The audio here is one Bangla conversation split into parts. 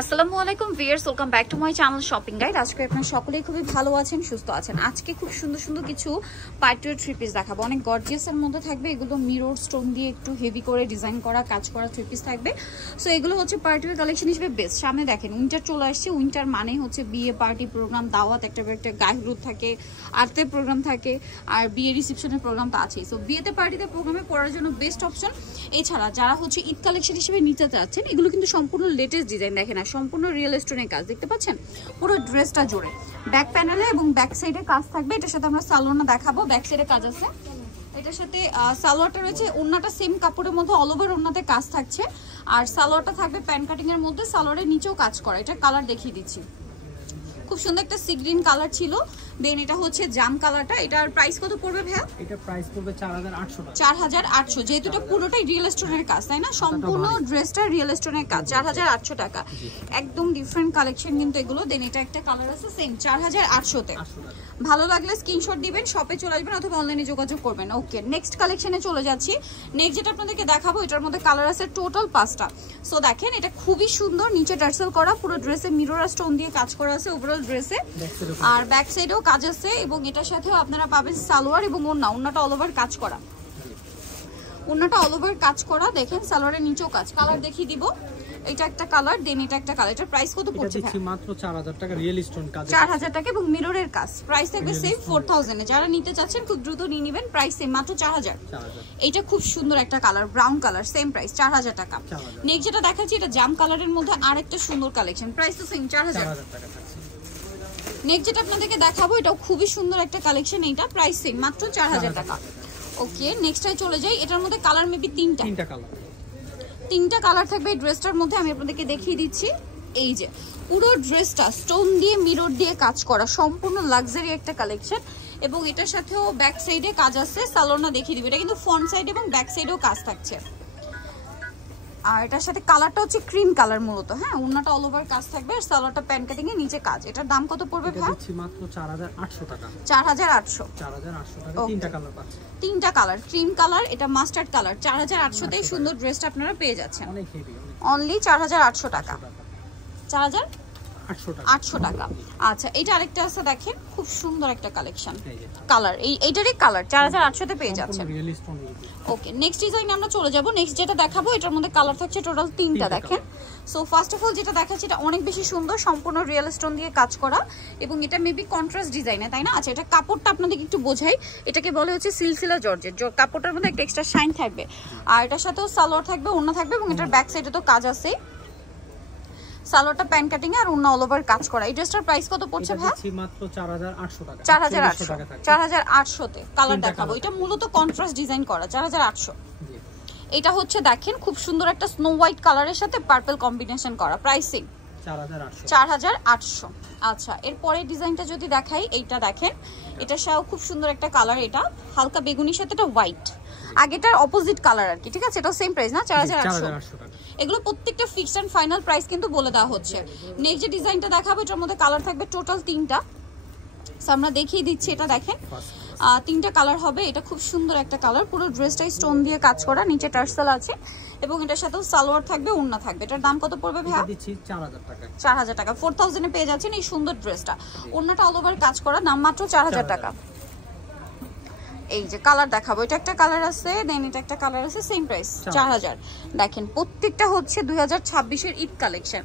আসসালামু আলাইকুম viewers, welcome back to my channel shopping guide. আজকে আপনারা সকলেই খুবই ভালো আছেন, সুস্থ আছেন। আজকে খুব সুন্দর সুন্দর কিছু পার্টিওয়ার থ্রি পিস দেখাবো। অনেক গর্জিয়াসের মধ্যে থাকবে। এগুলো মিরর স্টোন দিয়ে একটু হেভি করে ডিজাইন করা, কাজ করা থ্রি পিস থাকবে। সো এগুলো হচ্ছে পার্টিওয়ার কালেকশন হিসেবে বেস্ট। সামনে দেখেন উইন্টার চলে আসছে। উইন্টার মানে হচ্ছে বিয়ে, পার্টি, প্রোগ্রাম, দাওয়াত, একটা গায়ে হলুদ থাকে, আর্তের প্রোগ্রাম থাকে, আর বিয়ে রিসেপশনের প্রোগ্রাম তো আছেই। সো বিয়েতে, পার্টিতে, প্রোগ্রামে পরার জন্য বেস্ট অপশন। এছাড়া যারা হচ্ছে ঈদ কালেকশন হিসেবে নিতে চাচ্ছেন, এগুলো কিন্তু সম্পূর্ণ লেটেস্ট ডিজাইন। দেখেন আর সম্পূর্ণ রিয়েল স্টোনের কাজ দেখতে পাচ্ছেন, পুরো ড্রেসটা জুড়ে ব্যাক প্যানেলে এবং ব্যাক সাইডে কাজ থাকবে। এটার সাথে আমরা সালোয়ারটা দেখাবো, ব্যাক সাইডে কাজ আছে। এটার সাথে সালোয়ারটা রয়েছে, ওড়নাটা সেম কাপড়ের মধ্যে অল ওভার ওড়নাতে কাজ থাকছে। আর সালোয়ারটা থাকবে প্যান্ট কাটিং এর মধ্যে, সালোয়ারের নিচেও কাজ করা। এটা কালার দেখিয়ে দিচ্ছি, খুব সুন্দর একটা সি গ্রিন কালার ছিল। দেন এটা হচ্ছে জাম কালারটা। এটার প্রাইস কত পড়বে ভাইয়া? এটা প্রাইস পড়বে 4800 টাকা। 4800, যেহেতু এটা পুরোটাই রিয়েল স্টোনের কাজ, তাই না? সম্পূর্ণ ড্রেসটা রিয়েল স্টোনের কাজ। 4800 টাকা, একদম ডিফারেন্ট কালেকশন কিন্তু এগুলো। দেন এটা একটা কালার আছে সেম 4800 তে। ভালো লাগলে স্ক্রিনশট দিবেন, শপে চলে আসবেন অথবা অনলাইনে যোগাযোগ করবেন। ওকে, নেক্সট কালেকশনে চলে যাচ্ছি। নেক্সট যেটা আপনাদেরকে দেখাবো, এটার মধ্যে কালার আছে টোটাল 5টা। সো দেখেন এটা খুবই সুন্দর, নিচে টার্সেল করা, পুরো ড্রেসে মিরর আর স্টোন দিয়ে কাজ করা আছে ওভারঅল ড্রেসে। আর ব্যাক সাইডেও কাজ আছে এবং এটার সাথেও আপনারা পাবেন সালোয়ার এবং ওড়নাটা অল ওভার কাজ করা। ওড়নাটা অল ওভার কাজ করা, দেখেন সালোয়ারের নিচেও কাজ। কালার দেখিয়ে দিব। এটা একটা কালার, দেন এটা একটা কালার। এটার প্রাইস কত পড়ছে? এটা মাত্র 4000 টাকা, রিয়েল স্টোন কাজ 4000 টাকা এবং মিররের কাজ। প্রাইস থাকবে সেম 4000 এ। যারা নিতে চাচ্ছেন খুব দ্রুত নিয়ে নেবেন, প্রাইস সেম মাত্র 4000। এটা খুব সুন্দর একটা colour, brown colour, same price 4000 টাকা। নেক্সট যেটা দেখাচ্ছি, এটা জাম কালারের মধ্যে আরেকটা সুন্দর কালেকশন, প্রাইস তো সেম 4000 টাকা। নেক্সট যেটা আপনাদেরকে দেখাবো, এটাও খুবই সুন্দর একটা কালেকশন। এইটা প্রাইস সেম মাত্র 4000 টাকা। ওকে, নেক্সটে চলে যাই। এটার মধ্যে কালার মেবি তিনটা কালার থাকবে এই ড্রেসটার মধ্যে। আমি আপনাদেরকে দেখিয়ে দিচ্ছি। এই যে পুরো ড্রেসটা স্টোন দিয়ে মিরর দিয়ে কাজ করা, সম্পূর্ণ লাক্সারি একটা কালেকশন। এবং এটার সাথেও ব্যাক সাইডে কাজ আছে, সালোয়ারটা দেখিয়ে দিবে। এটা কিন্তু ফ্রন্ট সাইড এবং ব্যাক সাইডেও কাজ থাকছে। আর এটার সাথে কালারটা হচ্ছে ক্রিম কালার মূলত। হ্যাঁ, ওড়নাটা অল ওভার কাজ থাকবে আর সালোয়ারটা প্যান্ট কাটিং এর নিচে কাজ। এটার দাম কত পড়বে ভাই? দিচ্ছি মাত্র 4800 টাকা। 4800 টাকা। তিনটা কালার পাচ্ছেন। তিনটা কালার, ক্রিম কালার, এটা মাস্টার্ড কালার। 4800 তেই সুন্দর ড্রেসটা আপনারা পেয়ে যাচ্ছেন। অনেক হেভি, অনলি 4800 টাকা। 4800 টাকা। আচ্ছা, এটা আরেকটা আছে, দেখেন খুব সুন্দর একটা কালেকশন কালার। এইটারই কালার 4800 তে পেয়ে যাচ্ছেন। ওকে, নেক্সট ডিজাইনে আমরা চলে যাব। নেক্সট যেটা দেখাবো, এটার মধ্যে কালার থাকছে টোটাল 3টা। দেখেন, সো ফার্স্ট অফ অল যেটা দেখাচ্ছি, এটা অনেক বেশি সুন্দর, সম্পূর্ণ রিয়েল স্টোন দিয়ে কাজ করা এবং এটা মেবি কন্ট্রাস্ট ডিজাইনে, তাই না? আচ্ছা, এটা কাপড়টা আপনাদের একটু বোঝাই। এটাকে বলে হচ্ছে সিলসিলা জর্জেট। কাপড়টার মধ্যে একটা এক্সট্রা শাইন থাকবে। আর এটার সাথেও সালোয়ার থাকবে, ওড়না থাকবে এবং এটার ব্যাক সাইডে তো কাজ আছে। সালোয়ারটা প্যান্ট কাটিং এ আর ওড়না অল ওভার কাজ করা। এই ড্রেসটার প্রাইস কত পড়ছে ভাই? মাত্র 4800 টাকা। 4800 তে কালার দেখাবো। এটা মূলত কন্ট্রাস্ট ডিজাইন করা, 4800। এটা হচ্ছে দেখেন খুব সুন্দর একটা স্নো হোয়াইট কালারের সাথে পার্পল কম্বিনেশন করা, প্রাইসিং 4800। আচ্ছা, এরপরে ডিজাইনটা যদি দেখাই, এইটা দেখেন, এটা সাও খুব সুন্দর একটা কালার। এটা হালকা বেগুনির সাথে এটা হোয়াইট, আগেটার অপোজিট কালার আর কি। ঠিক আছে, এটা সেম প্রাইস না, 4800 টাকা। এগুলো প্রত্যেকটা ফিক্সড এন্ড ফাইনাল প্রাইস কিন্তু বলে দেওয়া হচ্ছে। নেক্সট যে ডিজাইনটা দেখাবো, এটার মধ্যে কালার থাকবে টোটাল 3টা। সো আমরা দেখিয়ে দিচ্ছি। এটা দেখেন 3টা কালার হবে। এটা খুব সুন্দর একটা কালার, পুরো ড্রেসটাই স্টোন দিয়ে কাজ করা, নিচে টার্সেল আছে এবং এটার সাথেও সালোয়ার থাকবে, ওড়না থাকবে। এটার দাম কত পড়বে ভাই? দিচ্ছি 4000 টাকা। 4000 টাকা, 4000 এ পেয়ে যাচ্ছেন এই সুন্দর ড্রেসটা। ওড়নাটা অল ওভার কাজ করা, দাম মাত্র 4000 টাকা। এই যে কালার দেখাবো, এটা একটা কালার আছে, দেন এটা একটা কালার আছে, সেম প্রাইস 4000। দেখেন প্রত্যেকটা হচ্ছে 2026 এর ঈদ কালেকশন।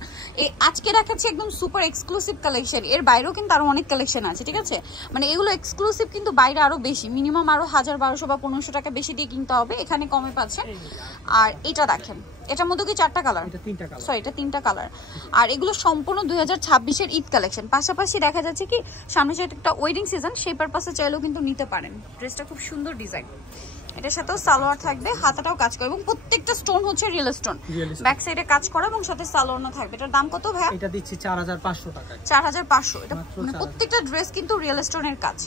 আজকে দেখাচ্ছি একদম সুপার এক্সক্লুসিভ কালেকশন। এর বাইরেও কিন্তু আরো অনেক কালেকশন আছে। ঠিক আছে, মানে এগুলো এক্সক্লুসিভ কিন্তু বাইরে আরো বেশি, মিনিমাম আরো 1000, 1200 বা 1500 টাকা বেশি দিয়ে কিনতে হবে, এখানে কমে পাচ্ছেন। আর এটা দেখেন, এটার মধ্যে কি 4টা কালার? সরি, এটা 3টা কালার। আর এগুলো সম্পূর্ণ 2026 এর ঈদ কালেকশন। পাশাপাশি দেখা যাচ্ছে কি সামনে যে একটা ওয়েডিং সিজন, সেই পারপাসে চাইলেও কিন্তু নিতে পারেন। ড্রেসটা খুব সুন্দর ডিজাইন। এটার সাথেও সালোয়ার থাকবে, হাতাটাও কাজ করে এবং প্রত্যেকটা স্টোন হচ্ছে রিয়েল স্টোন। ব্যাক সাইডে কাজ করা এবং সাথে সালোয়ার থাকবে। এটার দাম কত ভাই? এটা দিচ্ছি 4500 টাকা। 4500। এটা মানে প্রত্যেকটা ড্রেস কিন্তু রিয়েল স্টোনের কাজ।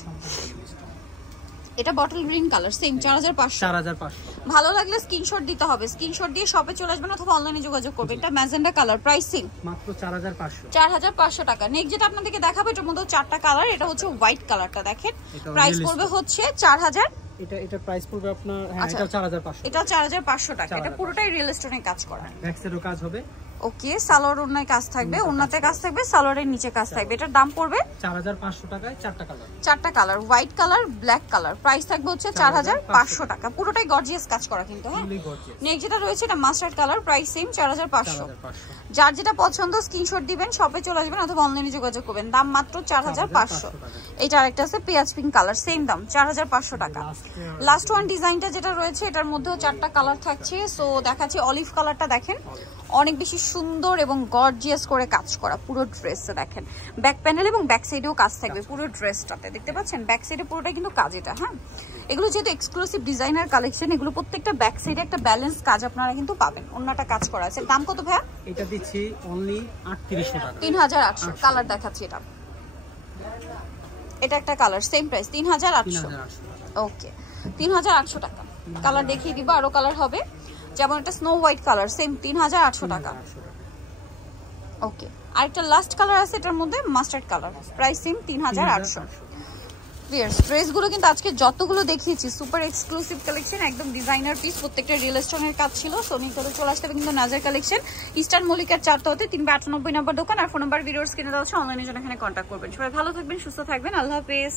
এটা বটল গ্রিন কালার, সেম 4500। ভালো লাগলে স্ক্রিনশট দিতে হবে, স্ক্রিনশট দিয়ে শপে চলে আসবেন অথবা অনলাইনে যোগাযোগ করবেন। এটা ম্যাজেন্ডা কালার, প্রাইসিং মাত্র 4500 টাকা। নেক্সট যেটা আপনাদেরকে দেখাবো, এটার মধ্যে 4টা কালার। এটা হচ্ছে হোয়াইট কালারটা, দেখেন প্রাইস পড়বে হচ্ছে 4000। এটা প্রাইস পড়বে আপনার, হ্যাঁ এটা 4500। এটা 4500 টাকা। এটা পুরোটাই রিয়েল স্টোনে কাজ করা, ব্যাক সাইডেও কাজ হবে। ওকে, সালোয়ার ওড়নায় কাজ থাকবে, ওড়নাতে কাজ থাকবে, সালোয়ারের নিচে কাজ থাকবে। এটার দাম পড়বে 4500 টাকায় চারটা কালার। চারটা colour, white colour, black colour. Price থাকবে হচ্ছে 4500 টাকা। পুরোটাই গর্জিয়াস কাজ করা কিন্তু। হ্যাঁ, নেক্সট যেটা রয়েছে এটা মাস্টার্ড কালার, প্রাইস সেম 4500। যার যেটা পছন্দ স্ক্রিনশট দিবেন, শপে চলে আসবেন অথবা অনলাইনে যোগাযোগ করবেন। দাম মাত্র 4500। এটা আরেকটা আছে পেঁয়াজ পিঙ্ক কালার, সেম দাম 4500 টাকা। লাস্ট ওয়ান ডিজাইনটা যেটা রয়েছে এটার মধ্যেও চারটা কালার থাকছে। সো দেখাচ্ছি অলিভ কালারটা, দেখেন অনেক বেশি সুন্দর এবং গর্জিয়াস করে কাজ করা পুরো ড্রেসটা। দেখেন ব্যাক প্যানেল এবং ব্যাক সাইডেও কাজ থাকবে পুরো ড্রেসটাতে, দেখতে পাচ্ছেন ব্যাক সাইডে পুরোটা কিন্তু কাজ এটা। হ্যাঁ, এগুলো যেহেতু এক্সক্লুসিভ ডিজাইনার কালেকশন, এগুলো প্রত্যেকটা ব্যাক সাইডে একটা ব্যালেন্স কাজ আপনারা কিন্তু পাবেন। অন্যটা কাজ করা আছে। দাম কত ভাইয়া? এটা দিচ্ছি অনলি 3800 টাকা। 3800। কালার দেখাচ্ছি এটা, এটা একটা কালার, সেম প্রাইস 3800। ওকে, 3800 টাকা। কালার দেখিয়ে দিব, আরো কালার হবে, যেমন এটা স্নো হোয়াইট কালার, সেম 3800 টাকা। ওকে, আরেকটা লাস্ট কালার আছে এটার মধ্যে mustard colour, price same 3800। Viewers, ড্রেসগুলো কিন্তু আজকে যতগুলো দেখিয়েছি সুপার এক্সক্লুসিভ কালেকশন, একদম ডিজাইনার পিস, প্রত্যেকটা রিয়েল স্টোনের কাজ ছিল। সোনি করে চলে আসতে হবে কিন্তু নাজার কালেকশন, ইস্টার্ন মল্লিকার 4 হতে 398 নম্বর দোকান। আর ফোন নাম্বার ভিডিওর স্ক্রিনে দেওয়া আছে, অনলাইনে জন্য এখানে কন্ট্যাক্ট করবেন। সবাই ভালো থাকবেন, সুস্থ থাকবেন, আল্লাহ হাফেজ।